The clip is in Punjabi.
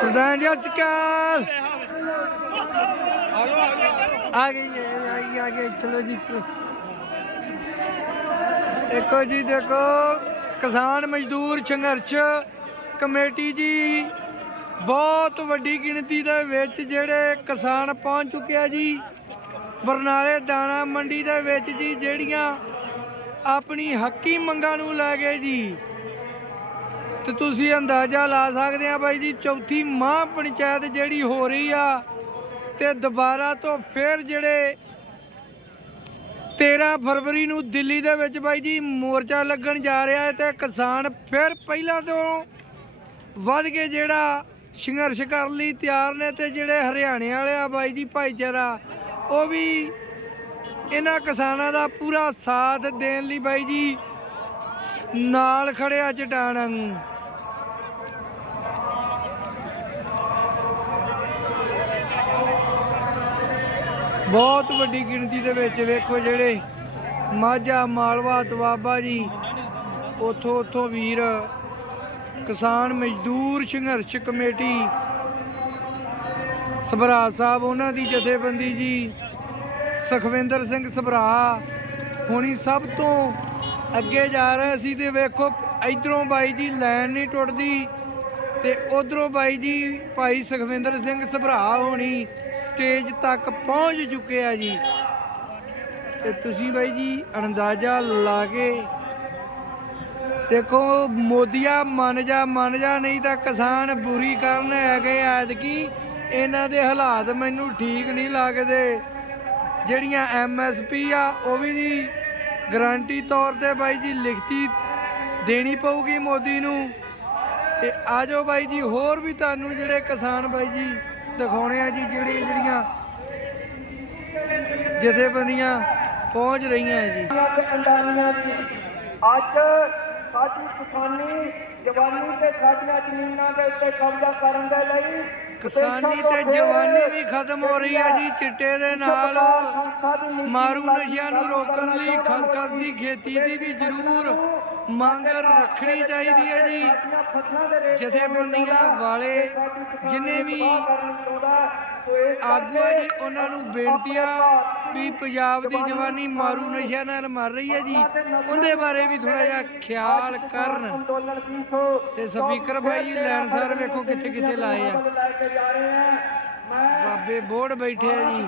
ਪ੍ਰਧਾਨ ਜੀ ਅਕਾਲ ਆ ਗਈ ਆ ਗਈ ਆ ਗਈ ਚਲੋ ਜੀ ਚਲੋ। ਦੇਖੋ ਜੀ ਦੇਖੋ। ਕਿਸਾਨ ਮਜ਼ਦੂਰ ਸੰਘਰਸ਼ ਕਮੇਟੀ ਜੀ ਬਹੁਤ ਵੱਡੀ ਗਿਣਤੀ ਦੇ ਵਿੱਚ ਜਿਹੜੇ ਕਿਸਾਨ ਪਹੁੰਚ ਚੁੱਕਿਆ ਜੀ। ਬਰਨਾਲੇ ਦਾਣਾ ਮੰਡੀ ਦੇ ਵਿੱਚ ਜੀ ਜਿਹੜੀਆਂ ਆਪਣੀ ਹੱਕੀ ਮੰਗਾਂ ਨੂੰ ਲੈ ਕੇ ਜੀ। ਤੇ ਤੁਸੀਂ ਅੰਦਾਜ਼ਾ ਲਾ ਸਕਦੇ ਆ ਬਾਈ ਜੀ, ਚੌਥੀ ਮਹਾਂ ਪੰਚਾਇਤ ਜਿਹੜੀ ਹੋ ਰਹੀ ਆ, ਤੇ ਦੁਬਾਰਾ ਤੋਂ ਫਿਰ ਜਿਹੜੇ 13 ਫਰਵਰੀ ਨੂੰ ਦਿੱਲੀ ਦੇ ਵਿੱਚ ਬਾਈ ਜੀ ਮੋਰਚਾ ਲੱਗਣ ਜਾ ਰਿਹਾ ਹੈ ਤੇ ਕਿਸਾਨ ਫਿਰ ਪਹਿਲਾਂ ਤੋਂ ਵੱਧ ਕੇ ਜਿਹੜਾ ਸੰਘਰਸ਼ ਕਰਨ ਲਈ ਤਿਆਰ ਨੇ ਤੇ ਜਿਹੜੇ ਹਰਿਆਣੇ ਵਾਲੇ ਆ ਬਾਈ ਜੀ ਭਾਈਚਾਰਾ, ਉਹ ਵੀ ਇਹਨਾਂ ਕਿਸਾਨਾਂ ਦਾ ਪੂਰਾ ਸਾਥ ਦੇਣ ਲਈ ਬਾਈ ਜੀ ਨਾਲ ਖੜਿਆ ਚਟਾਨ। ਨੂੰ ਬਹੁਤ ਵੱਡੀ ਗਿਣਤੀ ਦੇ ਵਿੱਚ ਵੇਖੋ ਜਿਹੜੇ ਮਾਝਾ ਮਾਲਵਾ ਦੁਆਬਾ ਜੀ, ਉਥੋਂ ਉਥੋਂ ਵੀਰ, ਕਿਸਾਨ ਮਜ਼ਦੂਰ ਸੰਘਰਸ਼ ਕਮੇਟੀ, ਸਭਰਾ ਸਾਹਿਬ, ਉਹਨਾਂ ਦੀ ਜਥੇਬੰਦੀ ਜੀ ਸੁਖਵਿੰਦਰ ਸਿੰਘ ਸਭਰਾ, ਹੁਣੀ ਸਭ ਤੋਂ ਅੱਗੇ ਜਾ ਰਹੇ ਸੀ ਤੇ ਵੇਖੋ ਇਧਰੋਂ ਬਾਈ ਜੀ ਲਾਈਨ ਨਹੀਂ ਟੁੱਟਦੀ ਤੇ ਉਧਰੋਂ ਬਾਈ ਜੀ ਭਾਈ ਸੁਖਵਿੰਦਰ ਸਿੰਘ ਸਭਰਾ ਹੋਣੀ ਸਟੇਜ ਤੱਕ ਪਹੁੰਚ ਚੁੱਕੇ ਆ ਜੀ। ਤੇ ਤੁਸੀਂ ਬਾਈ ਜੀ ਅੰਦਾਜ਼ਾ ਲਾ ਕੇ ਦੇਖੋ, ਮੋਦੀਆ ਮੰਨ ਜਾ ਮੰਨ ਜਾ, ਨਹੀਂ ਤਾਂ ਕਿਸਾਨ ਬੁਰੀ ਕਰਨ ਹੈਗੇ ਐਤਕੀ ਇਹਨਾਂ ਦੇ ਹਾਲਾਤ ਮੈਨੂੰ ਠੀਕ ਨਹੀਂ ਲੱਗਦੇ। ਜਿਹੜੀਆਂ ਐਮਐਸਪੀ ਆ, ਉਹ ਵੀ ਜੀ ਗਾਰੰਟੀ ਤੌਰ ਤੇ ਬਾਈ ਜੀ ਲਿਖਤੀ ਦੇਣੀ ਪਊਗੀ ਮੋਦੀ ਨੂੰ। ਤੇ ਆਜੋ ਬਾਈ ਜੀ, ਹੋਰ ਵੀ ਤੁਹਾਨੂੰ ਜਿਹੜੇ ਕਿਸਾਨ ਬਾਈ ਜੀ ਦਿਖਾਉਣੇ ਆ ਜੀ, ਜਿਹੜੀ ਜਿਹੜੀਆਂ ਜਥੇਬੰਦੀਆਂ ਪਹੁੰਚ ਰਹੀਆਂ ਹੈ ਜੀ। ਅੱਜ ਸਾਡੀ ਕਿਸਾਨੀ ਜਵਾਨੀ ਤੇ ਸਾਡੀਆਂ ਜ਼ਮੀਨਾਂ ਦੇ ਉੱਤੇ ਕਬਜ਼ਾ ਕਰਨ ਦੇ ਲਈ ਕਿਸਾਨੀ ਤੇ ਜਵਾਨੀ ਵੀ ਖਤਮ ਹੋ ਰਹੀ ਹੈ ਜੀ ਚਿੱਟੇ ਦੇ ਨਾਲ ਮਾਰੂ ਨਸ਼ਿਆਂ ਨੂੰ ਰੋਕਣ ਲਈ ਖਸਖਸ ਦੀ ਖੇਤੀ ਦੀ ਵੀ ਜ਼ਰੂਰ ਮੰਗ ਰੱਖਣੀ ਚਾਹੀਦੀ ਹੈ ਜੀ। ਜਥੇਬੰਦੀਆਂ ਵਾਲੇ ਜਿੰਨੇ ਵੀ ਆਗੂ ਹੈ ਉਹਨਾਂ ਨੂੰ ਬੇਨਤੀ ਆ ਵੀ ਪੰਜਾਬ ਦੀ ਜਵਾਨੀ ਮਾਰੂ, ਨਸ਼ਿਆਂ ਨਾਲ ਮਰ ਰਹੀ ਹੈ ਜੀ। ਉਹਦੇ ਬਾਰੇ ਵੀ ਥੋੜਾ ਜਿਹਾ ਖਿਆਲ ਕਰਨ। ਤੇ ਸਪੀਕਰ ਭਾਈ ਜੀ, ਲੈਣ ਸਰ ਵੇਖੋ ਕਿੱਥੇ ਕਿੱਥੇ ਲਾਏ ਆ। ਬਾਬੇ ਬੋੜ ਬੈਠੇ ਆ ਜੀ।